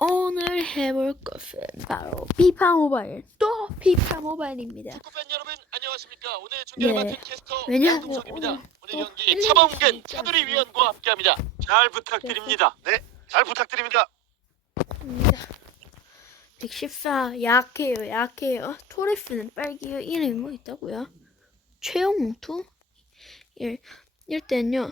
오늘 해볼 것은 바로 피파 모바일 또 피파 모바일입니다. 축구팬 여러분 안녕하십니까? 오늘 중계를 네. 맡은 캐스터 왜냐하면 양동석입니다. 오늘 오늘 또 경기 차범근 진짜 차두리 위원과 함께합니다. 잘 부탁드립니다. 네 잘 부탁드립니다. 114 약해요 약해요. 토레스는 빨개요. 이름이 뭐 있다고요? 최영투? 1 일단요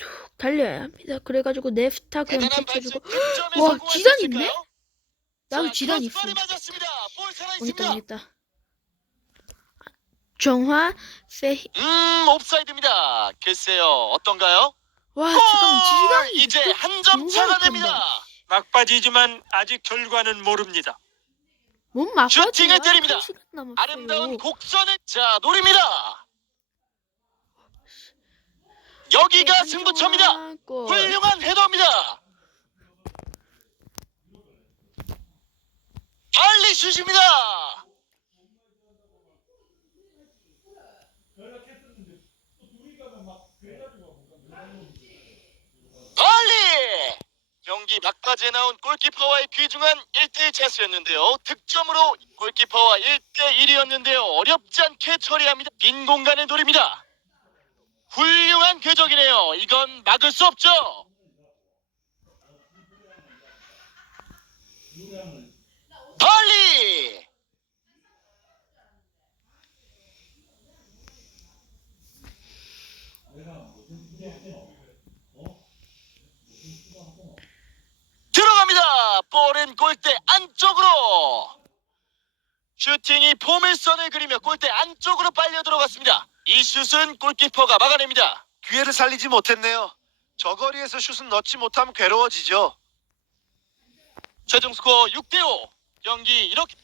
툭 달려야 합니다. 그래가지고 내 스타 그냥 득점에 와, 지단? 있네? 나도 자, 지단 있어. 살아있습니다 망했다. 정화 세히 음 옵사이드입니다 글쎄요 어떤가요? 와 잠깐만 골! 지단이 이제 한 점 차가 됩니다 막바지지만 아직 결과는 모릅니다. 뭔 막바지야? 슈팅을 때립니다. 아름다운 곡선을 자 노립니다 여기가 승부처입니다 골. 훌륭한 헤더입니다. 빨리 슛입니다. 빨리! 경기 막바지에 나온 골키퍼와의 귀중한 1대1 찬스였는데요. 득점으로 골키퍼와 1대1이었는데요. 어렵지 않게 처리합니다. 빈 공간을 노립니다. 궤적이네요. 이건 막을 수 없죠. 빨리! 들어갑니다. 볼은 골대 안쪽으로. 슈팅이 포물선을 그리며 골대 안쪽으로 빨려 들어갔습니다. 이 슛은 골키퍼가 막아냅니다. 기회를 살리지 못했네요. 저 거리에서 슛은 넣지 못하면 괴로워지죠. 최종 스코어 6대5. 경기 이렇게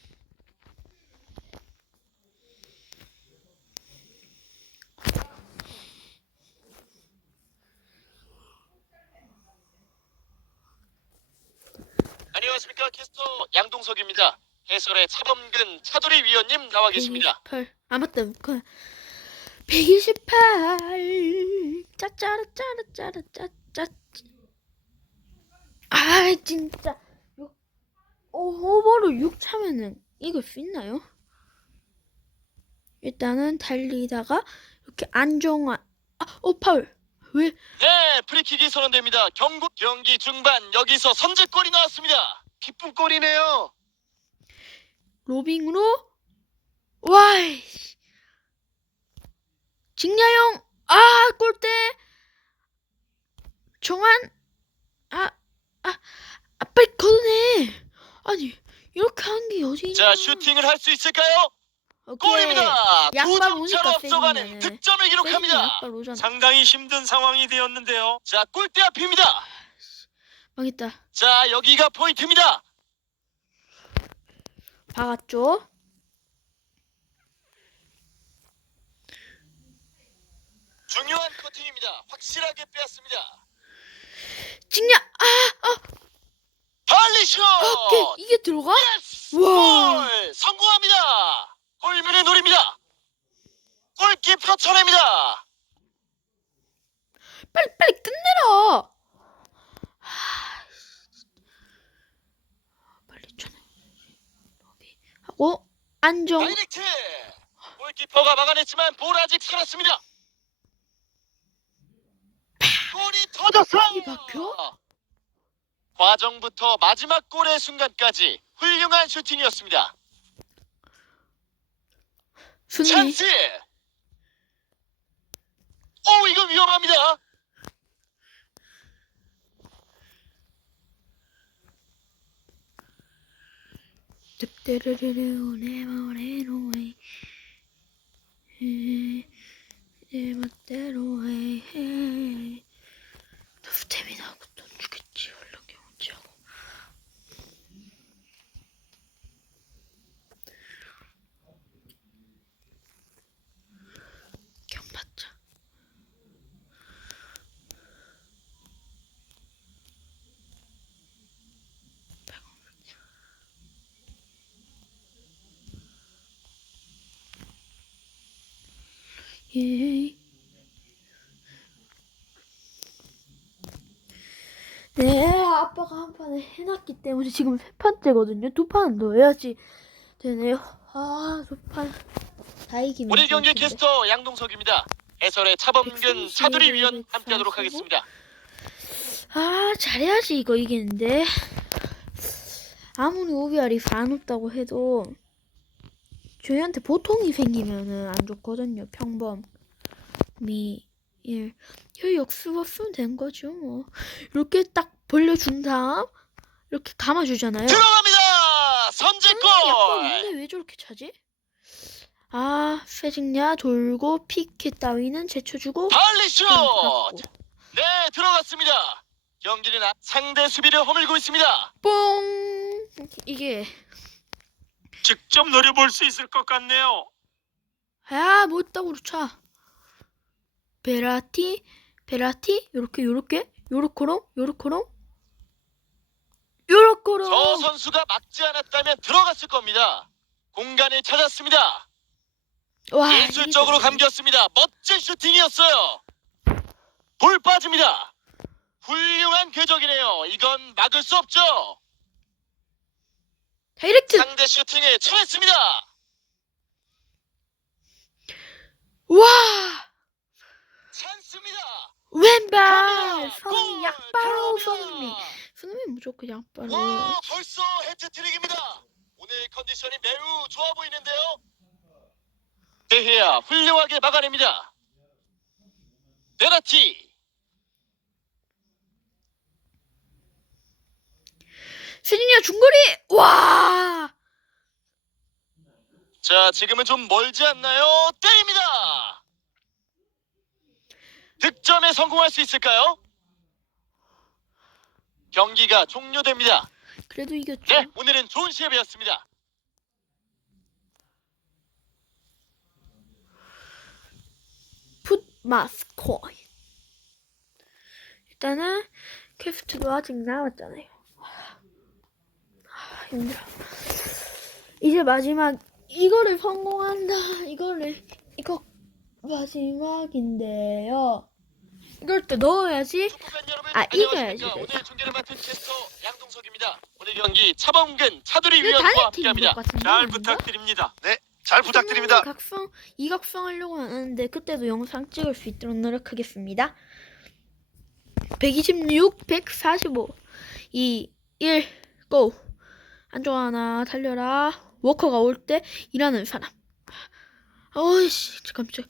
안녕하십니까 캐스터 양동석입니다. 해설의 차범근 차두리 위원님 나와 계십니다. 128. 아 맞다. 그 128. 짜짜라 짜라 짜라 짜짜. 아 진짜. 육- 오, 오버로 6 차면은 이걸 수 있나요? 일단은 달리다가 이렇게 안정화. 아, 오 파울. 왜? 네, 프리킥이 선언됩니다. 경고 경기 중반 여기서 선제골이 나왔습니다. 기쁜 골이네요. 로빙으로 와이 직야용 아 골대 정한 아아 아, 아, 빨리 걷어내 아니 이렇게 하는 게 어디 자, 슈팅을 할 수 있을까요? 골입니다. 두 양발 점 오니까 차로 앞서가는. 득점을 기록합니다. 약발 오잖아 상당히 힘든 상황이 되었는데요. 자, 골대 앞입니다. 망했다 자, 여기가 포인트입니다. 박았죠 중요한 커팅입니다. 확실하게 빼앗습니다. 직야 아 발리쇼! 오케이 이게 들어가 예스! 우와. 골! 성공합니다. 골문을 노립니다. 골키퍼 쳐냅니다. 빨리 빨리 끝내라 아, 빨리 쳐내 하고 안정 다이렉트! 골키퍼가 막아냈지만 볼 아직 살았습니다. 소리 터졌어! 이 박혀? 과정부터 마지막 골의 순간까지 훌륭한 슈팅이었습니다. 순리 찬스! 오, 이거 위험합니다. 득대르르르 오네 모레노 예. 네, 아빠가 한 판을 해놨기 때문에 지금 세 판째거든요. 두 판은 더 해야지 되네요. 아, 두 판. 다 이기면. 오늘 경기. 캐스터 양동석입니다. 해설의 차범근 차두리 위원 함께하도록 하겠습니다. 아, 잘해야지 이거 이기는데. 아무리 오비알이 반 없다고 해도 저희한테 보통이 생기면은 안 좋거든요. 평범, 미, 일. 혀 역수가 쓰면 된 거죠. 뭐. 이렇게 딱 벌려준 다음 이렇게 감아주잖아요. 들어갑니다. 선제골. 근데 왜 저렇게 차지? 아, 세징야 돌고 피케 따위는 제쳐주고 발리슛. 네, 들어갔습니다. 경기는 아- 상대 수비를 허물고 있습니다. 뽕 이게 직접 노려볼 수 있을 것 같네요. 아, 뭐 있다고 차. 베라티, 베라티, 요렇게, 요렇게, 요렇게롱, 요렇게롱, 요렇게롱. 저 선수가 막지 않았다면 들어갔을 겁니다. 공간을 찾았습니다. 와, 예술적으로 이게 감겼습니다. 멋진 슈팅이었어요. 볼 빠집니다. 훌륭한 궤적이네요. 이건 막을 수 없죠. 다이렉트. 상대 슈팅을 쳐냈습니다. 와, 찬스입니다. 왼발. 갑니다. 약바로 들어갑니다. 손미 무조건 약바로. 와, 벌써 해트트릭입니다. 오늘 컨디션이 매우 좋아 보이는데요. 데헤야 훌륭하게 막아냅니다. 베라티 세진이야 중거리. 와. 자, 지금은 좀 멀지 않나요? 때립니다. 득점에 성공할 수 있을까요? 경기가 종료됩니다. 그래도 이겼죠. 네, 오늘은 좋은 시합이었습니다. 풋 마스코인. 일단은 퀘스트도 아직 남았잖아요. 아, 힘들어. 이제 마지막 이거를 성공한다. 이거를 이거 마지막인데요. 이걸 또 넣어야지. 여러분, 아, 이겨야지, 안녕하십니까? 오늘 중계를 맡은 캐스터 양동석입니다. 오늘 경기 차범근, 차두리 이거 위원과 다른 팀인 것 함께합니다. 같은데. 잘 아닌가? 부탁드립니다. 잘 부탁드립니다. 각성 이각성 하려고 하는데 그때도 영상 찍을 수 있도록 노력하겠습니다. 126, 145, 2, 1, 고! 안쪽 하나 달려라. 워커가 올 때 일하는 사람. 어이씨, 깜짝.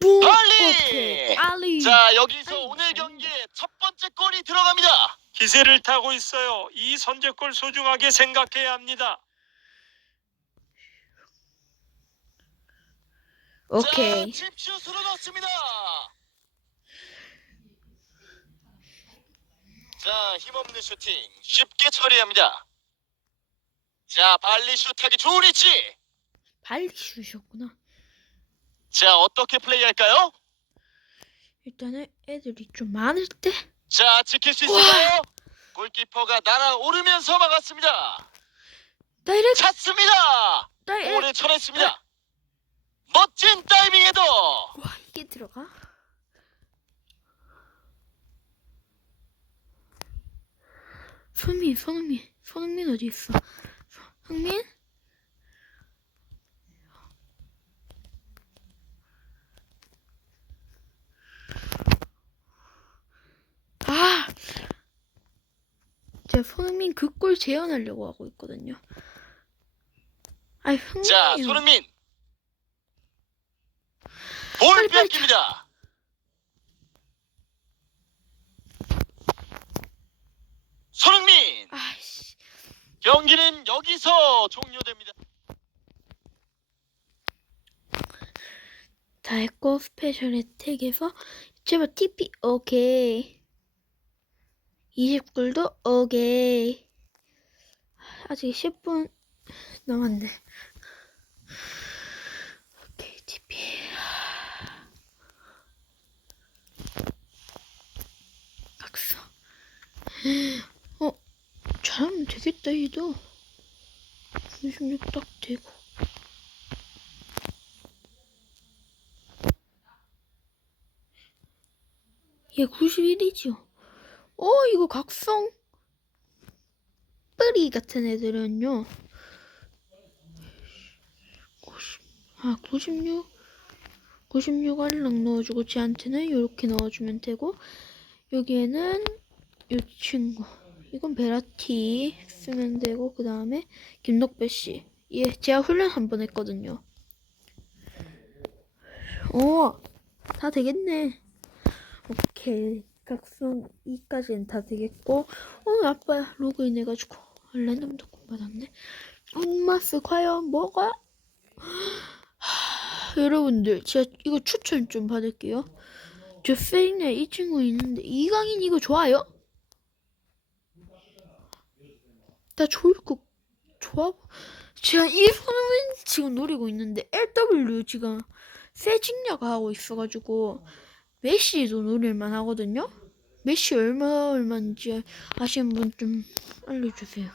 뿡! 알리! 오케이, 알리! 자, 여기서 아이고, 오늘. 경기의 첫 번째 골이 들어갑니다. 기세를 타고 있어요. 이 선제골 소중하게 생각해야 합니다. 오케이. 자, 칩슛으로 넣습니다. 자, 힘없는 슈팅 쉽게 처리합니다. 자, 발리 슛하기 좋은 위치. 발리 슛이었구나. 자, 어떻게 플레이할까요? 일단은 애들이 좀 많을 때. 자, 지킬 수 있을까요? 골키퍼가 날아오르면서 막았습니다. 다이렉트, 찼습니다. 다이렉트. 골을 쳐냈습니다. 멋진 헤더. 와, 이게 들어가? 손민, 손흥민, 손흥민 어디 있어? 흥민? 아! 제가 손흥민 그 골 재현하려고 하고 있거든요. 아이, 흥민이 자, 손흥민. 볼 빨리, 빨리 뺏깁니다. 손흥민. 아이씨. 경기는 여기서 종료됩니다. 다 했고 스페셜 혜택에서 제발 TP 오케이 20골도 오케이 아직 10분 남았네 오케이 TP 각성 어 잘하면 되겠다 얘도 26딱 되고 얘 91이죠. 어 이거 각성 뿌리 같은 애들은요. 90, 아 96, 96 알랑 넣어주고 쟤한테는 이렇게 넣어주면 되고 여기에는 이 친구 이건 베라티 쓰면 되고 그 다음에 김덕배 씨. 예, 제가 훈련 한 번 했거든요. 오, 다 되겠네. 오케이. 각성 2까지는 다 되겠고, 어, 아빠야, 로그인 해가지고, 랜덤 도금 받았네. 엄마스 과연 뭐가? 하, 여러분들, 제가 이거 추천 좀 받을게요. 저 페인에 이 친구 있는데, 이강인 이거 좋아요? 나 좋을 거, 좋아? 제가 이 손은 지금 노리고 있는데, LW 지금 새 직력 하고 있어가지고, 메시도 노릴만 하거든요? 메시 얼마 얼마인지 아시는 분 좀 알려주세요.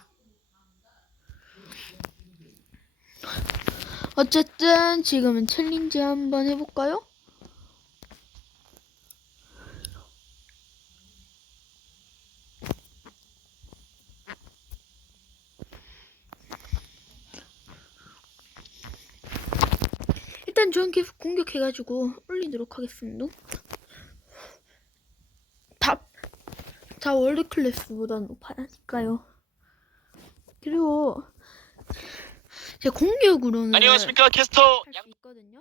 어쨌든 지금은 챌린지 한번 해볼까요? 일단 저는 계속 공격해가지고 올리도록 하겠습니다. 다, 다 월드 클래스보다 높아니까요. 그리고 제 공격으로는 안녕하십니까 캐스터 할수 있거든요.